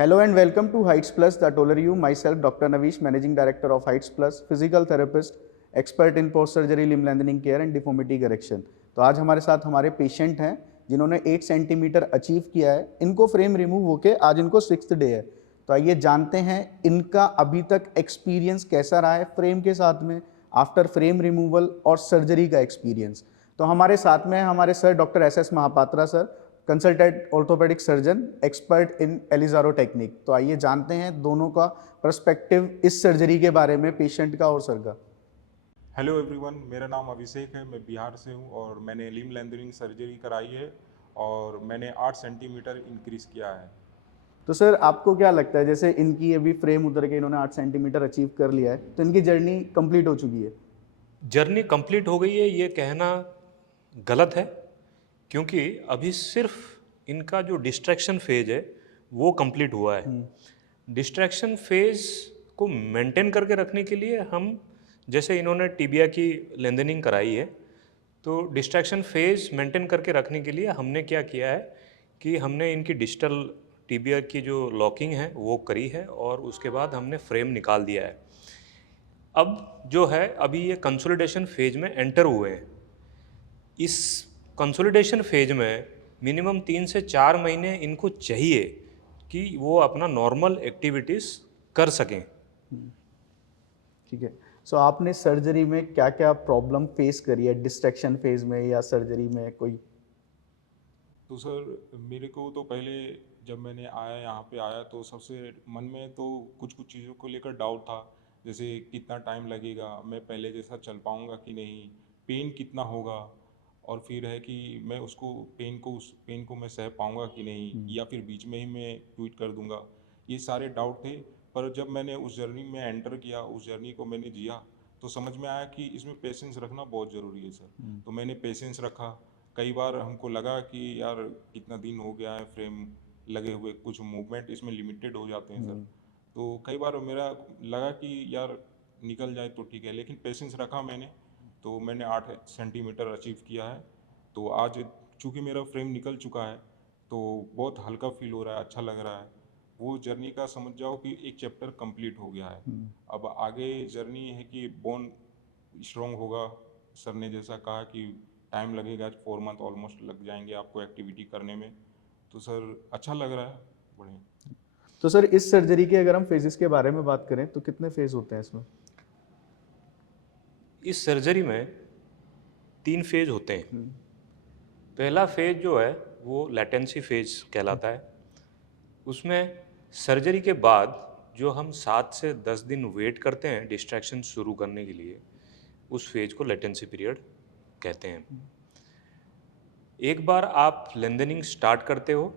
Hello and welcome to Heights Plus, that overview. Myself, Dr. Navish, Managing Director of Heights Plus, physical therapist, expert in post surgery limb lengthening care and deformity correction. तो आज हमारे साथ हमारे patient हैं जिन्होंने 8 centimetre achieve किया है। इनको फ्रेम रिमूव होके आज इनको 6th डे है। तो आइए जानते हैं इनका अभी तक एक्सपीरियंस कैसा रहा है फ्रेम के साथ में, आफ्टर फ्रेम रिमूवल और सर्जरी का एक्सपीरियंस। तो हमारे साथ में हमारे sir doctor S Mahapatra sir, consultant orthopaedic surgeon, expert in Ilizarov technique. तो आइए जानते हैं दोनों का पर्सपेक्टिव इस सर्जरी के बारे में, पेशेंट का और सर का। हेलो एवरीवन, मेरा नाम अभिषेक है। मैं बिहार से हूँ और मैंने लिम्ब लेंथनिंग सर्जरी कराई है और मैंने 8 सेंटीमीटर इंक्रीज़ किया है। तो सर आपको क्या लगता है, जैसे इनकी अभी फ्रेम उतर के इन्होंने 8 सेंटीमीटर अचीव कर लिया है, तो इनकी जर्नी कंप्लीट हो चुकी है? जर्नी कंप्लीट हो गई है ये कहना गलत है, क्योंकि अभी सिर्फ इनका जो डिस्ट्रैक्शन फेज है वो कंप्लीट हुआ है। डिस्ट्रैक्शन फेज को मेंटेन करके रखने के लिए हम, जैसे इन्होंने टिबिया की लेंथनिंग कराई है, तो डिस्ट्रैक्शन फेज मेंटेन करके रखने के लिए हमने क्या किया है कि हमने इनकी डिजिटल टिबिया की जो लॉकिंग है वो करी है और उसके बाद हमने फ्रेम निकाल दिया है। अब जो है अभी ये कंसोलिडेशन फेज में एंटर हुए हैं। इस कंसोलिडेशन फेज में मिनिमम 3 से 4 महीने इनको चाहिए कि वो अपना नॉर्मल एक्टिविटीज़ कर सकें। ठीक है। सो आपने सर्जरी में क्या क्या प्रॉब्लम फेस करी है डिस्ट्रैक्शन फेज में या सर्जरी में कोई? तो सर मेरे को तो पहले जब मैंने यहाँ पे आया तो सबसे मन में तो कुछ कुछ चीज़ों को लेकर डाउट था, जैसे कितना टाइम लगेगा, मैं पहले जैसा चल पाऊँगा कि नहीं, पेन कितना होगा, और फिर है कि मैं उस पेन को मैं सह पाऊँगा कि नहीं, या फिर बीच में ही मैं क्विट कर दूँगा। ये सारे डाउट थे। पर जब मैंने उस जर्नी में एंटर किया, उस जर्नी को मैंने जिया, तो समझ में आया कि इसमें पेशेंस रखना बहुत ज़रूरी है सर। तो मैंने पेशेंस रखा। कई बार हमको लगा कि यार कितना दिन हो गया है फ्रेम लगे हुए, कुछ मूवमेंट इसमें लिमिटेड हो जाते हैं सर। तो कई बार मेरा लगा कि यार निकल जाए तो ठीक है, लेकिन पेशेंस रखा मैंने, तो मैंने 8 सेंटीमीटर अचीव किया है। तो आज चूँकि मेरा फ्रेम निकल चुका है तो बहुत हल्का फील हो रहा है, अच्छा लग रहा है। वो जर्नी का समझ जाओ कि एक चैप्टर कंप्लीट हो गया है। अब आगे जर्नी है कि बोन स्ट्रॉन्ग होगा। सर ने जैसा कहा कि टाइम लगेगा, 4 मंथ ऑलमोस्ट लग जाएंगे आपको एक्टिविटी करने में। तो सर अच्छा लग रहा है, बढ़िया। तो सर इस सर्जरी के अगर हम फेजेस के बारे में बात करें तो कितने फेज होते हैं इसमें? इस सर्जरी में 3 फेज होते हैं। पहला फेज जो है वो लेटेंसी फेज कहलाता है। उसमें सर्जरी के बाद जो हम 7 से 10 दिन वेट करते हैं डिस्ट्रैक्शन शुरू करने के लिए, उस फेज को लेटेंसी पीरियड कहते हैं। एक बार आप लेंथनिंग स्टार्ट करते हो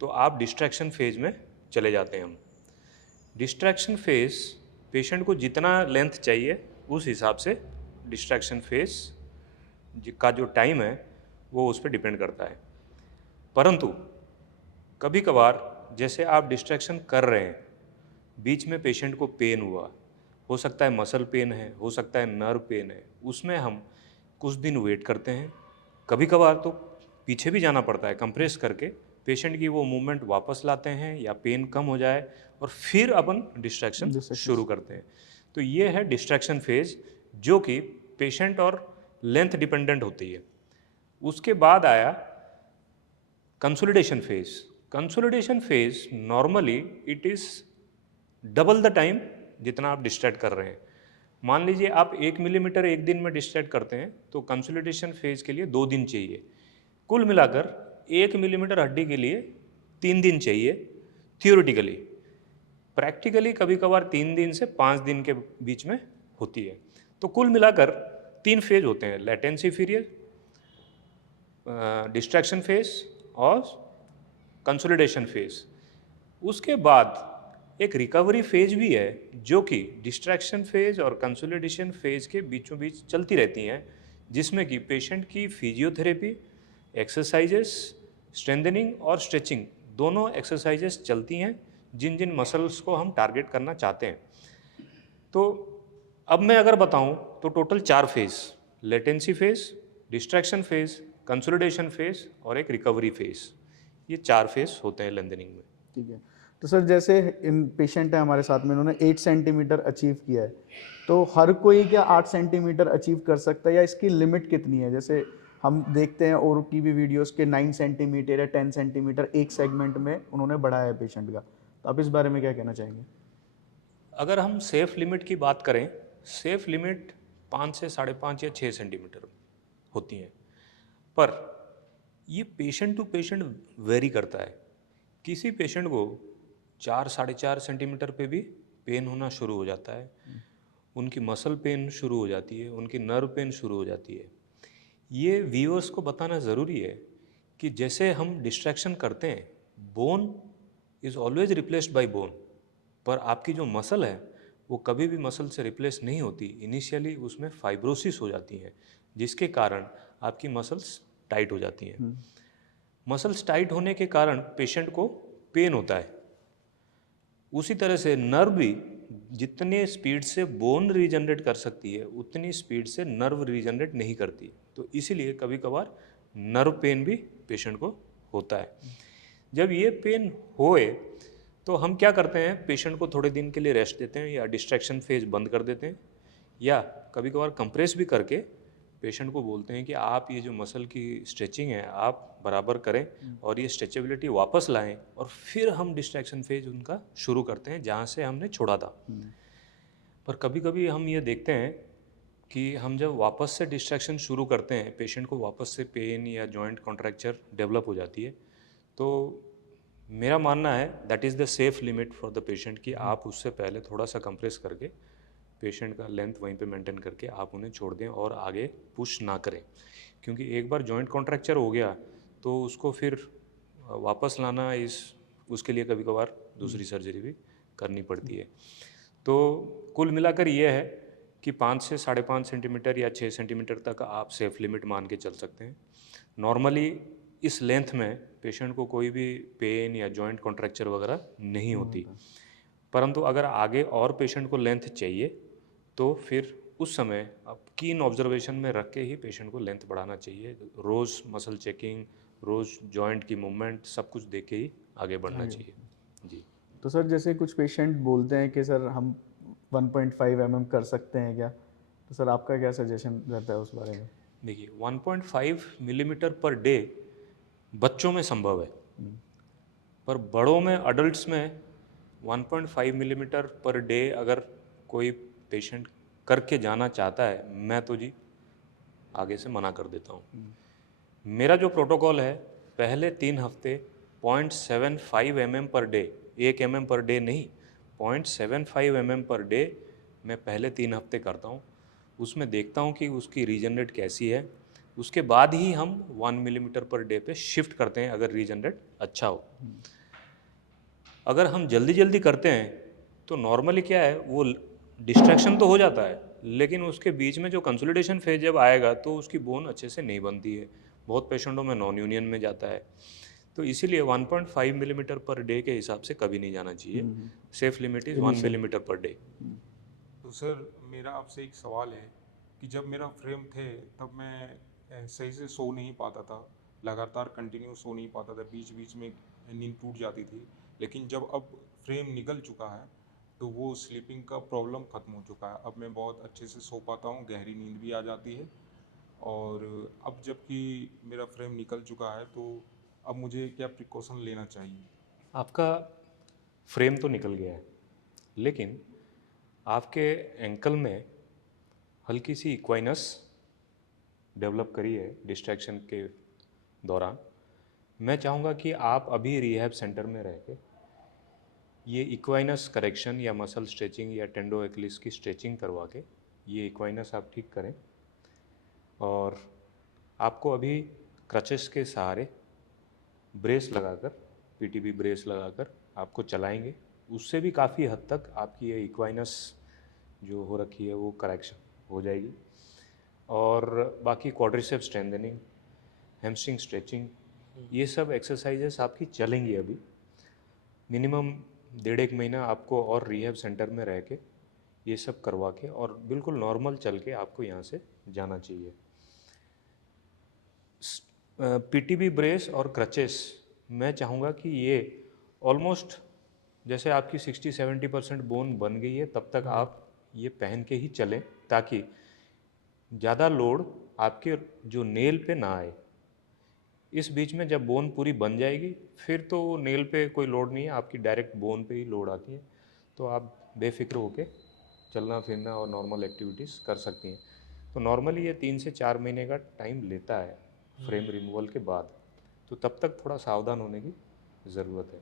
तो आप डिस्ट्रैक्शन फेज में चले जाते हैं। हम डिस्ट्रैक्शन फेज पेशेंट को जितना लेंथ चाहिए उस हिसाब से डिस्ट्रैक्शन फेज का जो टाइम है वो उस पर डिपेंड करता है। परंतु कभी कभार जैसे आप डिस्ट्रैक्शन कर रहे हैं, बीच में पेशेंट को पेन हुआ, हो सकता है मसल पेन है, हो सकता है नर्व पेन है, उसमें हम कुछ दिन वेट करते हैं। कभी कभार तो पीछे भी जाना पड़ता है, कंप्रेस करके पेशेंट की वो मूवमेंट वापस लाते हैं या पेन कम हो जाए और फिर अपन डिस्ट्रैक्शन शुरू करते हैं। तो ये है डिस्ट्रैक्शन फेज, जो कि पेशेंट और लेंथ डिपेंडेंट होती है। उसके बाद आया consolidation phase. Consolidation phase normally it is double the time जितना आप डिस्ट्रैक्ट कर रहे हैं। मान लीजिए आप 1 मिलीमीटर एक दिन में डिस्ट्रैक्ट करते हैं तो कंसोलिडेशन फेज के लिए 2 दिन चाहिए। कुल मिलाकर 1 मिलीमीटर हड्डी के लिए 3 दिन चाहिए थियोरिटिकली। प्रैक्टिकली कभी कभार 3 दिन से 5 दिन के बीच में होती है। तो कुल मिलाकर 3 फेज होते हैं, लेटेंसी पीरियड, डिस्ट्रैक्शन फेज और कंसोलिडेशन फेज। उसके बाद एक रिकवरी फेज भी है जो कि डिस्ट्रैक्शन फेज और कंसोलिडेशन फेज के बीचों बीच चलती रहती हैं, जिसमें कि पेशेंट की फिजियोथेरेपी, एक्सरसाइजेस, स्ट्रेंथनिंग और स्ट्रेचिंग दोनों एक्सरसाइजेस चलती हैं जिन जिन मसल्स को हम टारगेट करना चाहते हैं। तो अब मैं अगर बताऊं तो total 4 phase, latency phase, distraction phase, consolidation phase और एक रिकवरी फेज, ये 4 फेज होते हैं लेंथनिंग में। ठीक है। तो सर जैसे इन पेशेंट है हमारे साथ में, इन्होंने 8 सेंटीमीटर अचीव किया है, तो हर कोई क्या 8 सेंटीमीटर अचीव कर सकता है या इसकी लिमिट कितनी है? जैसे हम देखते हैं और की भी वीडियोस के 9 सेंटीमीटर या 10 सेंटीमीटर एक सेगमेंट में उन्होंने बढ़ाया है पेशेंट का, तो आप इस बारे में क्या कहना चाहेंगे? अगर हम सेफ लिमिट की बात करें, सेफ लिमिट 5 से 5.5 या 6 सेंटीमीटर होती हैं, पर ये पेशेंट टू पेशेंट वेरी करता है। किसी पेशेंट को 4-4.5 सेंटीमीटर पे भी पेन होना शुरू हो जाता है, उनकी मसल पेन शुरू हो जाती है, उनकी नर्व पेन शुरू हो जाती है। ये व्यूअर्स को बताना ज़रूरी है कि जैसे हम डिस्ट्रैक्शन करते हैं, bone is always replaced by bone, पर आपकी जो मसल है वो कभी भी मसल से रिप्लेस नहीं होती। इनिशियली उसमें फाइब्रोसिस हो जाती है, जिसके कारण आपकी मसल्स टाइट हो जाती हैं। मसल्स टाइट होने के कारण पेशेंट को पेन होता है। उसी तरह से नर्व भी जितने स्पीड से बोन रीजनरेट कर सकती है, उतनी स्पीड से नर्व रीजनरेट नहीं करती। तो इसीलिए कभी कभार नर्व पेन भी पेशेंट को होता है। जब ये पेन होए तो हम क्या करते हैं, पेशेंट को थोड़े दिन के लिए रेस्ट देते हैं या डिस्ट्रैक्शन फेज बंद कर देते हैं, या कभी कभार कंप्रेस भी करके पेशेंट को बोलते हैं कि आप ये जो मसल की स्ट्रेचिंग है आप बराबर करें और ये स्ट्रेचेबिलिटी वापस लाएं, और फिर हम डिस्ट्रैक्शन फेज उनका शुरू करते हैं जहाँ से हमने छोड़ा था। पर कभी कभी हम ये देखते हैं कि हम जब वापस से डिस्ट्रैक्शन शुरू करते हैं, पेशेंट को वापस से पेन या जॉइंट कॉन्ट्रैक्चर डेवलप हो जाती है। तो मेरा मानना है that is the safe limit for the patient कि आप उससे पहले थोड़ा सा कंप्रेस करके पेशेंट का लेंथ वहीं पे मेंटेन करके आप उन्हें छोड़ दें और आगे पुश ना करें, क्योंकि एक बार जॉइंट कॉन्ट्रैक्चर हो गया तो उसको फिर वापस लाना उसके लिए कभी कभार दूसरी सर्जरी भी करनी पड़ती है। तो कुल मिलाकर ये है कि 5 से 5.5 सेंटीमीटर या 6 सेंटीमीटर तक आप सेफ लिमिट मान के चल सकते हैं। नॉर्मली इस लेंथ में पेशेंट को कोई भी पेन या जॉइंट कॉन्ट्रैक्चर वगैरह नहीं होती। परंतु अगर आगे और पेशेंट को लेंथ चाहिए तो फिर उस समय आप कीन ऑब्जर्वेशन में रख के ही पेशेंट को लेंथ बढ़ाना चाहिए। रोज़ मसल चेकिंग, रोज़ जॉइंट की मूवमेंट, सब कुछ देख के ही आगे बढ़ना चाहिए। जी। तो सर जैसे कुछ पेशेंट बोलते हैं कि सर हम 1.5 mm कर सकते हैं क्या, तो सर आपका क्या सजेशन रहता है उस बारे में? देखिए 1.5 मिलीमीटर पर डे बच्चों में संभव है, पर बड़ों में, अडल्ट्स में 1.5 मिलीमीटर पर डे अगर कोई पेशेंट करके जाना चाहता है, मैं तो जी आगे से मना कर देता हूँ। मेरा जो प्रोटोकॉल है, पहले 3 हफ्ते 0.75 mm per day, 1 mm per day नहीं, 0.75 mm पर डे मैं पहले 3 हफ्ते करता हूँ। उसमें देखता हूँ कि उसकी रीजनरेट कैसी है, उसके बाद ही हम 1 मिलीमीटर पर डे पे शिफ्ट करते हैं अगर रीजनरेट अच्छा हो। अगर हम जल्दी जल्दी करते हैं तो नॉर्मली क्या है, वो डिस्ट्रैक्शन तो हो जाता है, लेकिन उसके बीच में जो कंसोलिडेशन फेज जब आएगा तो उसकी बोन अच्छे से नहीं बनती है। बहुत पेशेंटों में नॉन यूनियन में जाता है। तो इसीलिए 1.5 मिलीमीटर पर डे के हिसाब से कभी नहीं जाना चाहिए। Safe limit is 1 millimetre per day. तो सर मेरा आपसे एक सवाल है कि जब मेरा फ्रेम थे तब मैं सही से सो नहीं पाता था, लगातार कंटिन्यू सो नहीं पाता था, बीच बीच में नींद टूट जाती थी। लेकिन जब अब फ्रेम निकल चुका है तो वो स्लीपिंग का प्रॉब्लम ख़त्म हो चुका है। अब मैं बहुत अच्छे से सो पाता हूँ, गहरी नींद भी आ जाती है। और अब जबकि मेरा फ्रेम निकल चुका है तो अब मुझे क्या प्रिकॉशन लेना चाहिए? आपका फ्रेम तो निकल गया है, लेकिन आपके एंकल में हल्की सी इक्वाइनस डेवलप करी है डिस्ट्रैक्शन के दौरान। मैं चाहूँगा कि आप अभी रिहैब सेंटर में रह के ये इक्वाइनस करेक्शन या मसल स्ट्रेचिंग या टेंडो एक्लिस की स्ट्रेचिंग करवा के ये इक्वाइनस आप ठीक करें। और आपको अभी क्रचेस के सहारे ब्रेस लगाकर, पीटीबी ब्रेस लगाकर आपको चलाएंगे। उससे भी काफ़ी हद तक आपकी ये इक्वाइनस जो हो रखी है वो करेक्शन हो जाएगी। और बाकी क्वाड्रिसेप्स स्ट्रेंथनिंग, हैमस्ट्रिंग स्ट्रेचिंग, ये सब एक्सरसाइजेस आपकी चलेंगी अभी। मिनिमम 1.5 महीना आपको और रिहैब सेंटर में रह के ये सब करवा के और बिल्कुल नॉर्मल चल के आपको यहाँ से जाना चाहिए। पीटीबी ब्रेस और क्रचेस मैं चाहूँगा कि ये ऑलमोस्ट जैसे आपकी 60-70% बोन बन गई है, तब तक आप ये पहन के ही चलें, ताकि ज़्यादा लोड आपके जो नेल पे ना आए। इस बीच में जब बोन पूरी बन जाएगी, फिर तो नेल पे कोई लोड नहीं है, आपकी डायरेक्ट बोन पे ही लोड आती है। तो आप बेफिक्र होके चलना फिरना और नॉर्मल एक्टिविटीज़ कर सकती हैं। तो नॉर्मली ये 3 से 4 महीने का टाइम लेता है फ्रेम रिमूवल के बाद, तो तब तक थोड़ा सावधान होने की ज़रूरत है।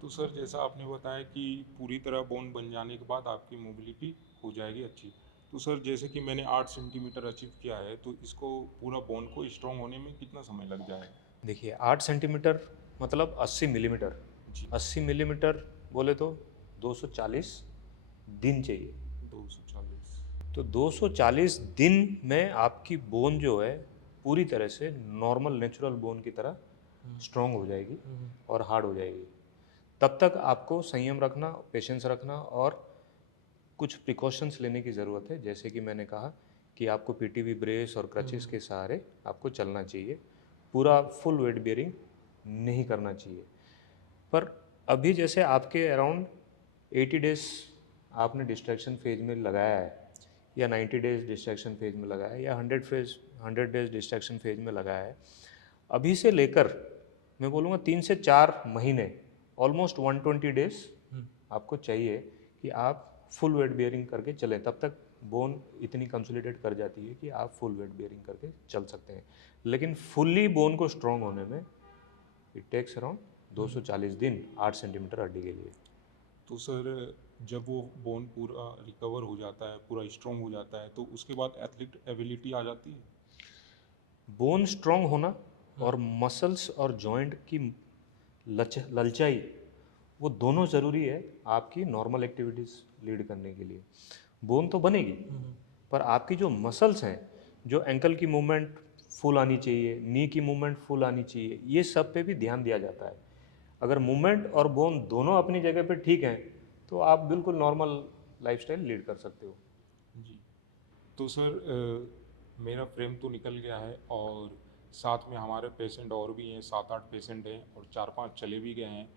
तो सर जैसा आपने बताया कि पूरी तरह बोन बन जाने के बाद आपकी मोबिलिटी हो जाएगी अच्छी। तो सर जैसे कि मैंने 8 सेंटीमीटर अचीव किया है, तो इसको पूरा बोन को स्ट्रॉन्ग होने में कितना समय लग जाएगा? देखिए 8 सेंटीमीटर मतलब 80 मिलीमीटर। जी। 80 मिलीमीटर बोले तो 240 दिन चाहिए। 240। तो 240 दिन में आपकी बोन जो है पूरी तरह से नॉर्मल नेचुरल बोन की तरह स्ट्रॉन्ग हो जाएगी और हार्ड हो जाएगी। तब तक आपको संयम रखना, पेशेंस रखना और कुछ प्रिकॉशंस लेने की ज़रूरत है। जैसे कि मैंने कहा कि आपको पीटीवी ब्रेस और क्रचेस के सहारे आपको चलना चाहिए, पूरा फुल वेट बेयरिंग नहीं करना चाहिए। पर अभी जैसे आपके अराउंड 80 डेज आपने डिस्ट्रैक्शन फेज में लगाया है, या 90 डेज डिस्ट्रैक्शन फेज में लगाया है, या 100 डेज डिस्ट्रैक्शन फेज में लगाया है, अभी से लेकर मैं बोलूँगा 3 से 4 महीने, ऑलमोस्ट 120 डेज आपको चाहिए कि आप फुल वेट बेयरिंग करके चलें। तब तक बोन इतनी कंसोलिडेट कर जाती है कि आप फुल वेट बेयरिंग करके चल सकते हैं। लेकिन फुल्ली बोन को स्ट्रॉन्ग होने में इट टेक्स अराउंड 240 दिन 8 सेंटीमीटर हड्डी के लिए। तो सर जब वो बोन पूरा रिकवर हो जाता है, पूरा स्ट्रॉन्ग हो जाता है, तो उसके बाद एथलीट एबिलिटी आ जाती है? बोन स्ट्रॉन्ग होना और मसल्स और जॉइंट की ललचाई, वो दोनों ज़रूरी है आपकी नॉर्मल एक्टिविटीज़ लीड करने के लिए। बोन तो बनेगी, पर आपकी जो मसल्स हैं, जो एंकल की मूवमेंट फुल आनी चाहिए, नी की मूवमेंट फुल आनी चाहिए, ये सब पे भी ध्यान दिया जाता है। अगर मूवमेंट और बोन दोनों अपनी जगह पे ठीक हैं, तो आप बिल्कुल नॉर्मल लाइफस्टाइल लीड कर सकते हो। जी। तो सर मेरा फ्रेम तो निकल गया है, और साथ में हमारे पेशेंट और भी हैं, 7-8 पेशेंट हैं, और 4-5 चले भी गए हैं।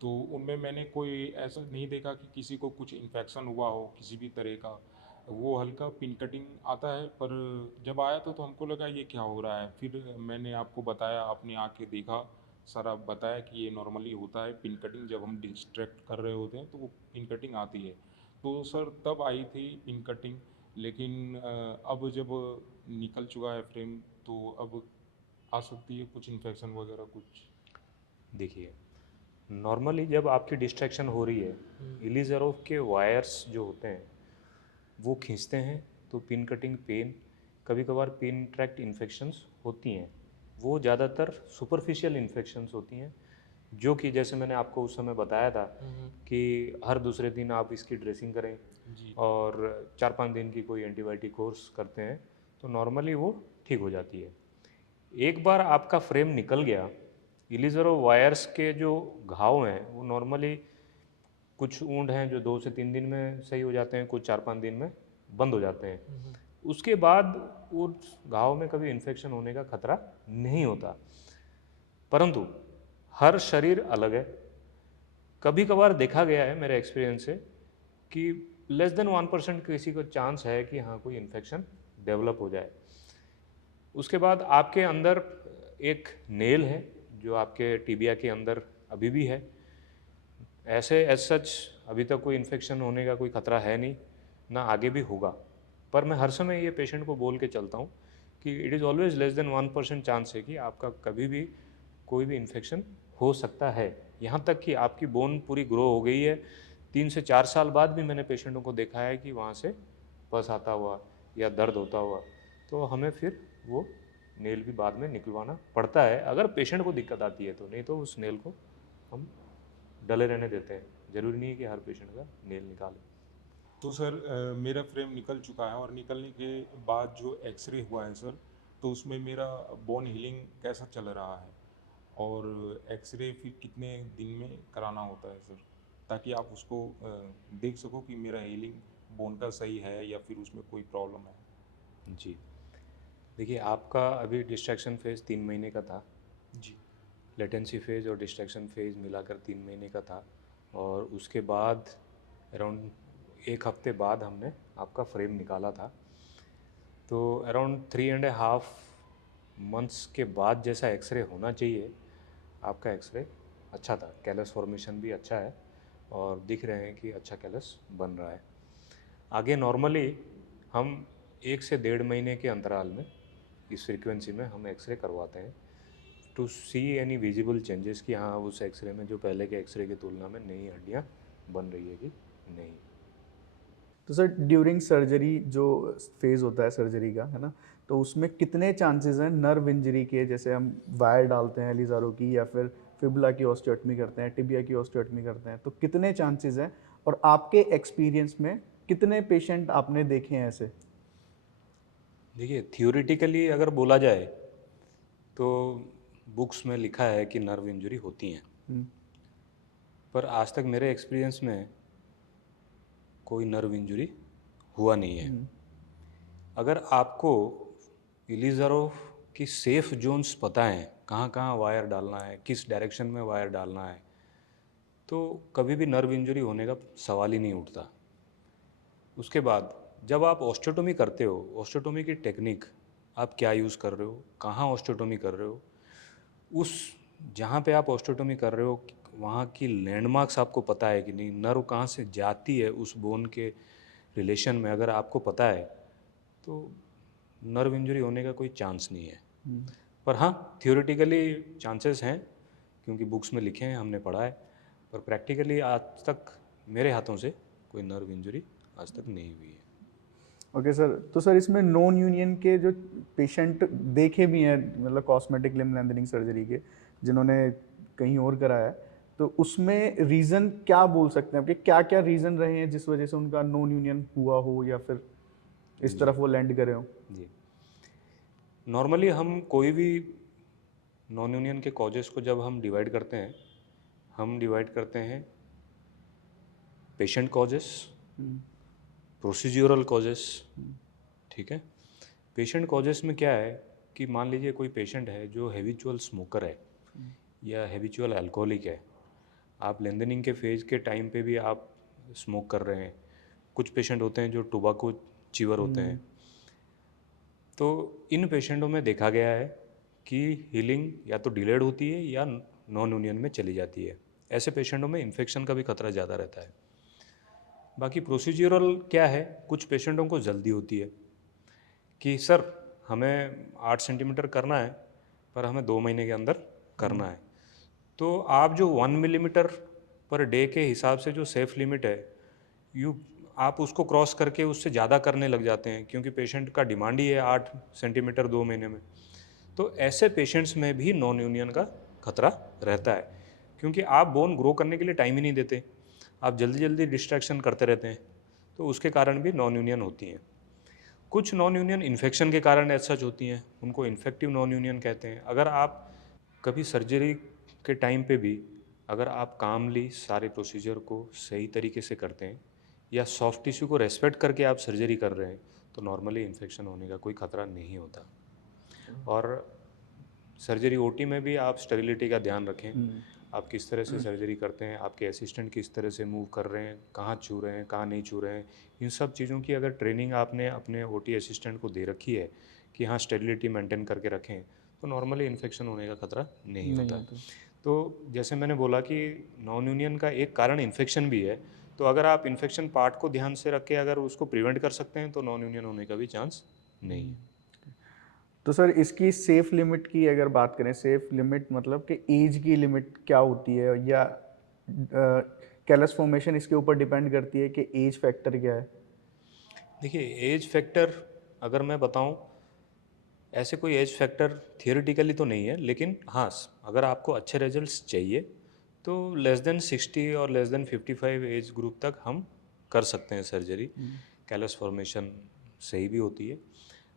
तो उनमें मैंने कोई ऐसा नहीं देखा कि किसी को कुछ इन्फेक्शन हुआ हो किसी भी तरह का। वो हल्का पिन कटिंग आता है, पर जब आया तो हमको लगा ये क्या हो रहा है। फिर मैंने आपको बताया, आपने आके देखा, सर आप बताया कि ये नॉर्मली होता है पिन कटिंग, जब हम डिस्ट्रैक्ट कर रहे होते हैं तो वो पिन कटिंग आती है। तो सर तब आई थी पिन कटिंग, लेकिन अब जब निकल चुका है फ्रेम, तो अब आ सकती है कुछ इन्फेक्शन वगैरह कुछ? देखिए नॉर्मली जब आपकी डिस्ट्रैक्शन हो रही है, इलिज़ारोव के वायर्स जो होते हैं वो खींचते हैं, तो पिन कटिंग पेन, कभी कभार पिन ट्रैक्ट इन्फेक्शंस होती हैं। वो ज़्यादातर सुपरफिशियल इन्फेक्शंस होती हैं, जो कि जैसे मैंने आपको उस समय बताया था कि हर दूसरे दिन आप इसकी ड्रेसिंग करें जी। और 4-5 दिन की कोई एंटीबायोटिक कोर्स करते हैं, तो नॉर्मली वो ठीक हो जाती है। एक बार आपका फ्रेम निकल गया, इलिज़ारोव वायर्स के जो घाव हैं वो नॉर्मली कुछ वुंड हैं जो 2 से 3 दिन में सही हो जाते हैं, कुछ 4-5 दिन में बंद हो जाते हैं। उसके बाद उस घाव में कभी इन्फेक्शन होने का खतरा नहीं होता। परंतु हर शरीर अलग है। कभी कभार देखा गया है मेरे एक्सपीरियंस से कि लेस देन 1% किसी को चांस है कि हाँ कोई इन्फेक्शन डेवलप हो जाए। उसके बाद आपके अंदर एक नेल है जो आपके टिबिया के अंदर अभी भी है। ऐसे एज सच अभी तक कोई इन्फेक्शन होने का कोई ख़तरा है नहीं, ना आगे भी होगा। पर मैं हर समय ये पेशेंट को बोल के चलता हूँ कि it is always less than 1% chance है कि आपका कभी भी कोई भी इन्फेक्शन हो सकता है। यहाँ तक कि आपकी बोन पूरी ग्रो हो गई है, 3 से 4 साल बाद भी मैंने पेशेंटों को देखा है कि वहाँ से पस आता हुआ या दर्द होता हुआ, तो हमें फिर वो नेल भी बाद में निकलवाना पड़ता है अगर पेशेंट को दिक्कत आती है तो, नहीं तो उस नेल को हम डले रहने देते हैं। ज़रूरी नहीं है कि हर पेशेंट का नेल निकालें। तो सर मेरा फ्रेम निकल चुका है, और निकलने के बाद जो एक्सरे हुआ है सर, तो उसमें मेरा बोन हीलिंग कैसा चल रहा है, और एक्सरे फिर कितने दिन में कराना होता है सर, ताकि आप उसको देख सको कि मेरा हीलिंग बोन का सही है या फिर उसमें कोई प्रॉब्लम है? जी, देखिए आपका अभी डिस्ट्रैक्शन फेज़ 3 महीने का था। जी। लेटेंसी फेज़ और डिस्ट्रैक्शन फेज़ मिलाकर 3 महीने का था, और उसके बाद अराउंड 1 हफ्ते बाद हमने आपका फ्रेम निकाला था। तो अराउंड 3.5 मंथ्स के बाद जैसा एक्सरे होना चाहिए, आपका एक्सरे अच्छा था, कैलस फॉर्मेशन भी अच्छा है और दिख रहे हैं कि अच्छा कैलस बन रहा है। आगे नॉर्मली हम 1 से 1.5 महीने के अंतराल में इस फ्रीक्वेंसी में हम एक्सरे करवाते हैं to see any visible changes कि हाँ उस एक्सरे में जो पहले के एक्सरे की तुलना में नई हड्डियाँ बन रही है कि नहीं। तो सर ड्यूरिंग सर्जरी जो फेज़ होता है सर्जरी का, है ना, तो उसमें कितने चांसेस हैं नर्व इंजरी के, जैसे हम वायर डालते हैं एलिजारो की या फिर फिबुला की ऑस्टियोटमी करते हैं, टिबिया की ऑस्टियोटमी करते हैं, तो कितने चांसेस हैं और आपके एक्सपीरियंस में कितने पेशेंट आपने देखे हैं ऐसे? देखिए, थियोरिटिकली अगर बोला जाए तो बुक्स में लिखा है कि नर्व इंजरी होती हैं, हम्म, पर आज तक मेरे एक्सपीरियंस में कोई नर्व इंजरी हुआ नहीं है। अगर आपको इलिज़ारोव की सेफ़ जोन्स पता हैं, कहाँ कहाँ वायर डालना है, किस डायरेक्शन में वायर डालना है, तो कभी भी नर्व इंजरी होने का सवाल ही नहीं उठता। उसके बाद जब आप ऑस्टियोटोमी करते हो, ऑस्टियोटोमी की टेक्निक आप क्या यूज़ कर रहे हो, कहाँ ऑस्टियोटोमी कर रहे हो, उस जहाँ पे आप ऑस्टियोटोमी कर रहे हो वहाँ की लैंडमार्क्स आपको पता है कि नहीं, नर्व कहाँ से जाती है उस बोन के रिलेशन में, अगर आपको पता है तो नर्व इंजरी होने का कोई चांस नहीं है। पर हाँ, थियोरेटिकली चांसेस हैं क्योंकि बुक्स में लिखे हैं, हमने पढ़ा है, पर प्रैक्टिकली आज तक मेरे हाथों से कोई नर्व इंजरी आज तक नहीं हुई है। ओके सर, तो सर इसमें नॉन यूनियन के जो पेशेंट देखे भी हैं, मतलब कॉस्मेटिक लिम्ब लेंथनिंग सर्जरी के, जिन्होंने कहीं और कराया है, तो उसमें रीज़न क्या बोल सकते हैं आपके, क्या क्या रीज़न रहे हैं जिस वजह से उनका नॉन यूनियन हुआ हो या फिर इस तरफ वो लैंड करे हो? जी, नॉर्मली हम कोई भी नॉन यूनियन के कॉजेज़ को जब हम डिवाइड करते हैं, हम डिवाइड करते हैं पेशेंट कॉजेस, प्रोसीड्यूरल कॉजेस, ठीक है। पेशेंट कॉजेस में क्या है कि मान लीजिए कोई पेशेंट है जो हैबिचुअल स्मोकर है या हैबिचुअल अल्कोहलिक है, आप लेंथनिंग के फेज के टाइम पे भी आप स्मोक कर रहे हैं। कुछ पेशेंट होते हैं जो टोबैको चीवर होते हैं। तो इन पेशेंटों में देखा गया है कि हीलिंग या तो डिलेड होती है या नॉन यूनियन में चली जाती है। ऐसे पेशेंटों में इन्फेक्शन का भी खतरा ज़्यादा रहता है। बाकी प्रोसीड्यूरल क्या है, कुछ पेशेंटों को जल्दी होती है कि सर हमें 8 सेंटीमीटर करना है पर हमें 2 महीने के अंदर करना है। तो आप जो 1 मिलीमीटर पर डे के हिसाब से जो सेफ लिमिट है, आप उसको क्रॉस करके उससे ज़्यादा करने लग जाते हैं क्योंकि पेशेंट का डिमांड ही है 8 सेंटीमीटर 2 महीने में। तो ऐसे पेशेंट्स में भी नॉन यूनियन का खतरा रहता है क्योंकि आप बोन ग्रो करने के लिए टाइम ही नहीं देते, आप जल्दी जल्दी डिस्ट्रैक्शन करते रहते हैं, तो उसके कारण भी नॉन यूनियन होती हैं। कुछ नॉन यूनियन इन्फेक्शन के कारण ऐसा होती हैं, उनको इन्फेक्टिव नॉन यूनियन कहते हैं। अगर आप कभी सर्जरी के टाइम पे भी अगर आप कामली सारे प्रोसीजर को सही तरीके से करते हैं या सॉफ्ट टिश्यू को रेस्पेक्ट करके आप सर्जरी कर रहे हैं, तो नॉर्मली इन्फेक्शन होने का कोई खतरा नहीं होता। और सर्जरी ओटी में भी आप स्टेरिलिटी का ध्यान रखें, आप किस तरह से सर्जरी करते हैं, आपके असिस्टेंट किस तरह से मूव कर रहे हैं, कहाँ छू रहे हैं, कहाँ नहीं छू रहे हैं, इन सब चीज़ों की अगर ट्रेनिंग आपने अपने ओटी असिस्टेंट को दे रखी है कि हाँ स्टेरिलिटी मेंटेन करके रखें, तो नॉर्मली इन्फेक्शन होने का खतरा नहीं होता। तो जैसे मैंने बोला कि नॉन यूनियन का एक कारण इन्फेक्शन भी है, तो अगर आप इन्फेक्शन पार्ट को ध्यान से रख के अगर उसको प्रिवेंट कर सकते हैं तो नॉन यूनियन होने का भी चांस नहीं है। तो सर इसकी सेफ लिमिट की अगर बात करें, सेफ लिमिट मतलब कि एज की लिमिट क्या होती है, या कैलस फॉर्मेशन इसके ऊपर डिपेंड करती है कि एज फैक्टर क्या है? देखिए, एज फैक्टर अगर मैं बताऊं, ऐसे कोई एज फैक्टर थियोरेटिकली तो नहीं है, लेकिन हाँ अगर आपको अच्छे रिजल्ट्स चाहिए तो लेस देन 60 और लेस देन 55 एज ग्रुप तक हम कर सकते हैं सर्जरी। कैलस फॉर्मेशन सही भी होती है,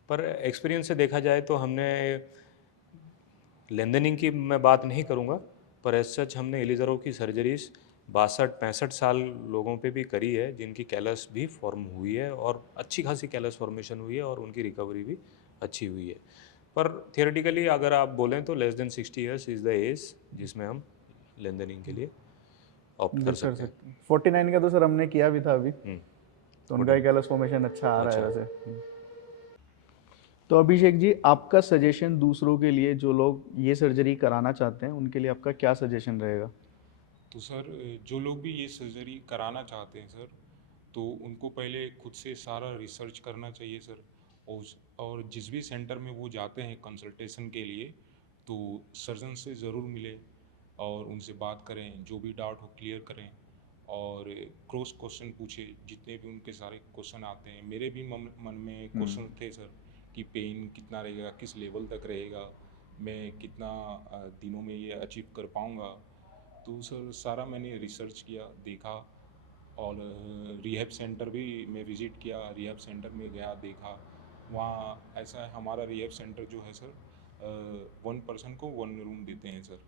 पर एक्सपीरियंस से देखा जाए तो हमने लेंथनिंग की मैं बात नहीं करूँगा, पर एज सच हमने इलिज़ारोव की सर्जरीज 62-65 साल लोगों पे भी करी है जिनकी कैलस भी फॉर्म हुई है और अच्छी खासी कैलस फॉर्मेशन हुई है और उनकी रिकवरी भी अच्छी हुई है। पर थियोरेटिकली अगर आप बोलें तो less than 60 years is the age जिसमें हम लेंथनिंग के लिए ऑप्ट कर सकते हैं। 49 का तो सर हमने किया भी था अभी, हम्म, तो उनका एक कैलस फॉर्मेशन अच्छा आ रहा है अच्छा। वैसे। तो अभिषेक जी, आपका सजेशन दूसरों के लिए जो लोग ये सर्जरी कराना चाहते हैं उनके लिए आपका क्या सजेशन रहेगा? तो सर जो लोग भी ये सर्जरी कराना चाहते हैं सर, तो उनको पहले खुद से सारा रिसर्च करना चाहिए सर। और जिस भी सेंटर में वो जाते हैं कंसल्टेशन के लिए, तो सर्जन से ज़रूर मिले और उनसे बात करें, जो भी डाउट हो क्लियर करें और क्रॉस क्वेश्चन पूछे जितने भी उनके सारे क्वेश्चन आते हैं। मेरे भी मन में क्वेश्चन थे सर कि पेन कितना रहेगा, किस लेवल तक रहेगा, मैं कितना दिनों में ये अचीव कर पाऊँगा। तो सर सारा मैंने रिसर्च किया, देखा और रिहैब सेंटर भी मैं विज़िट किया, रिहैब सेंटर में गया, देखा। वहाँ ऐसा है, हमारा रिहैब सेंटर जो है सर, 1 पर्सन को 1 रूम देते हैं सर।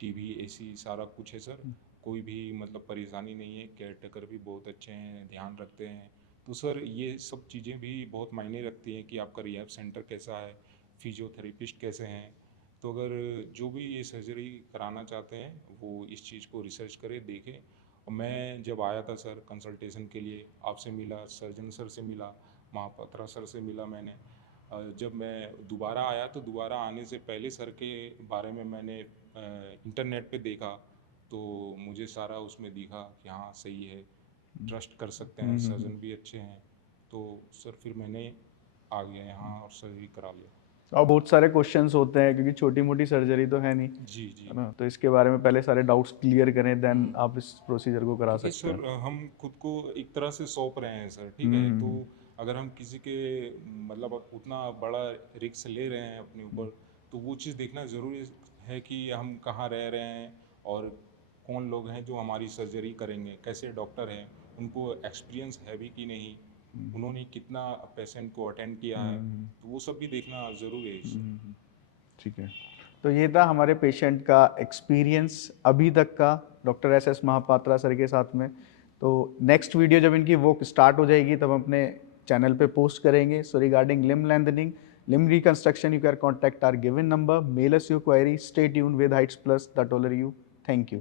टीवी, एसी सारा कुछ है सर। कोई भी मतलब परेशानी नहीं है, केयर टेकर भी बहुत अच्छे हैं, ध्यान रखते हैं। तो सर ये सब चीज़ें भी बहुत मायने रखती हैं कि आपका रिहैब सेंटर कैसा है, फिजियोथेरेपिस्ट कैसे हैं। तो अगर जो भी ये सर्जरी कराना चाहते हैं वो इस चीज़ को रिसर्च करें, देखें। और मैं जब आया था सर कंसल्टेशन के लिए, आपसे मिला, सर्जन सर से मिला, महापात्रा सर से मिला मैंने। जब मैं दोबारा आया तो दोबारा आने से पहले सर के बारे में मैंने इंटरनेट पे देखा, तो मुझे सारा उसमें दिखा कि हाँ सही है, ट्रस्ट कर सकते हैं, सर्जन भी अच्छे हैं। तो सर फिर मैंने आ गया यहाँ और सर्जरी करा लिया। और बहुत सारे क्वेश्चंस होते हैं क्योंकि छोटी मोटी सर्जरी तो है नहीं, जी जी। है ना? तो इसके बारे में पहले सारे डाउट्स क्लियर करें, देन आप इस प्रोसीजर को करा क्योंकि सकते हैं। सर हम खुद को एक तरह से सौंप रहे हैं सर, ठीक है। तो हम्म। अगर हम किसी के मतलब उतना बड़ा रिस्क ले रहे हैं अपने ऊपर, तो वो चीज़ देखना ज़रूरी है कि हम कहाँ रह रहे हैं और कौन लोग हैं जो हमारी सर्जरी करेंगे, कैसे डॉक्टर हैं, उनको एक्सपीरियंस है भी कि नहीं, उन्होंने कितना पेशेंट को अटेंड किया है, तो वो सब भी देखना ज़रूरी है सर। ठीक है, तो ये था हमारे पेशेंट का एक्सपीरियंस अभी तक का डॉक्टर एस महापात्रा सर के साथ में। तो नेक्स्ट वीडियो जब इनकी वो स्टार्ट हो जाएगी तब हम अपने चैनल पे पोस्ट करेंगे। So regarding limb lengthening, limb reconstruction, you can contact our given number, mail us your query, stay tuned with Heights Plus, that all are you. Thank you.